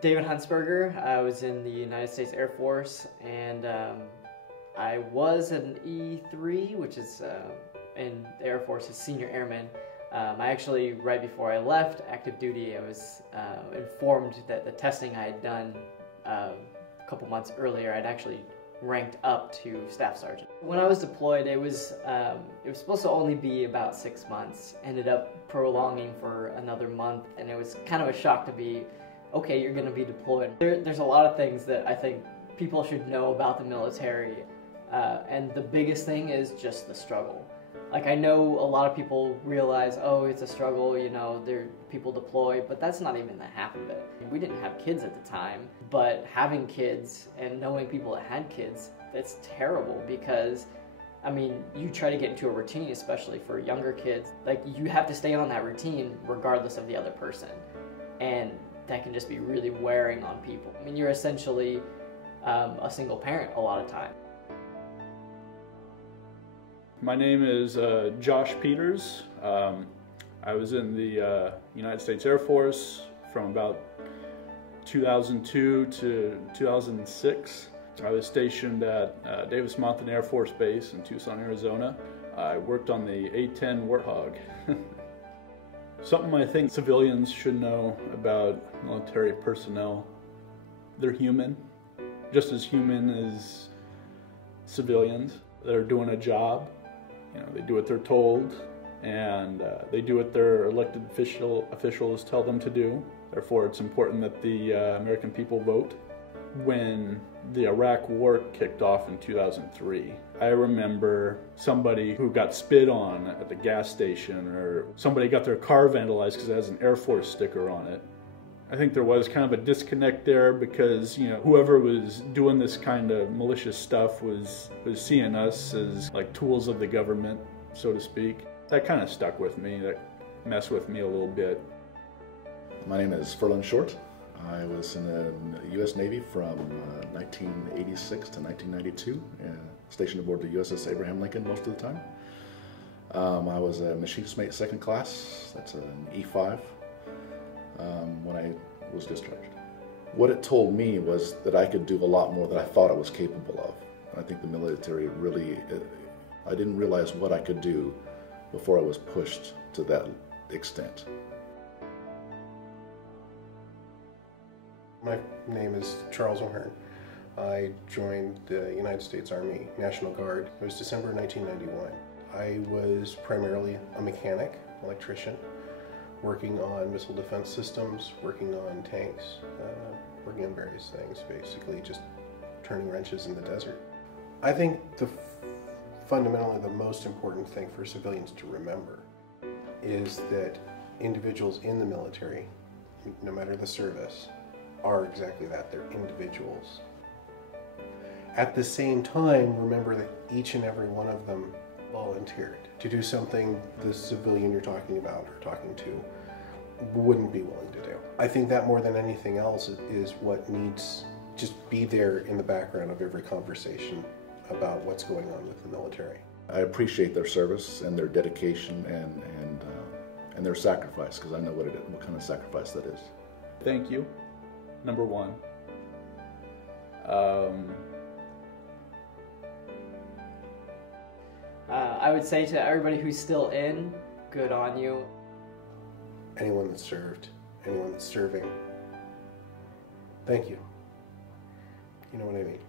David Huntsberger. I was in the United States Air Force, and I was an E3, which is in the Air Force is Senior Airman. I actually, right before I left active duty, I was informed that the testing I had done a couple months earlier, I'd actually ranked up to Staff Sergeant. When I was deployed, it was supposed to only be about 6 months. Ended up prolonging for another month, and it was kind of a shock to be, okay, you're going to be deployed. There's a lot of things that I think people should know about the military, and the biggest thing is just the struggle. Like, I know a lot of people realize, oh, it's a struggle, you know, people deploy, but that's not even the half of it. We didn't have kids at the time, but having kids and knowing people that had kids, that's terrible because, I mean, you try to get into a routine, especially for younger kids, like, you have to stay on that routine regardless of the other person, and that can just be really wearing on people. I mean, you're essentially a single parent a lot of time. My name is Josh Peters. I was in the United States Air Force from about 2002 to 2006. I was stationed at Davis-Monthan Air Force Base in Tucson, Arizona. I worked on the A-10 Warthog. Something I think civilians should know about military personnel. They're human, just as human as civilians. They're doing a job. You know, they do what they're told, and they do what their elected officials tell them to do. Therefore, it's important that the American people vote. When the Iraq War kicked off in 2003, I remember somebody who got spit on at the gas station, or somebody got their car vandalized because it has an Air Force sticker on it. I think there was kind of a disconnect there because, you know, whoever was doing this kind of malicious stuff was seeing us as like tools of the government, so to speak. That kind of stuck with me, that messed with me a little bit. My name is Furlong Short. I was in the U.S. Navy from 1986 to 1992, stationed aboard the USS Abraham Lincoln most of the time. I was a machinist mate second class, that's an E5. When I was discharged. What it told me was that I could do a lot more than I thought I was capable of. And I think the military really, I didn't realize what I could do before I was pushed to that extent. My name is Charles O'Hearn. I joined the United States Army National Guard. It was December 1991. I was primarily a mechanic, electrician, working on missile defense systems, working on tanks, working on various things, basically just turning wrenches in the desert. I think fundamentally the most important thing for civilians to remember is that individuals in the military, no matter the service, are exactly that, they're individuals. At the same time, remember that each and every one of them volunteered to do something the civilian you're talking about or talking to wouldn't be willing to do. I think that more than anything else is what needs just be there in the background of every conversation about what's going on with the military. I appreciate their service and their dedication and their sacrifice, because I know what kind of sacrifice that is. Thank you, number one. I would say to everybody who's still in, good on you. Anyone that served, anyone that's serving, thank you. You know what I mean.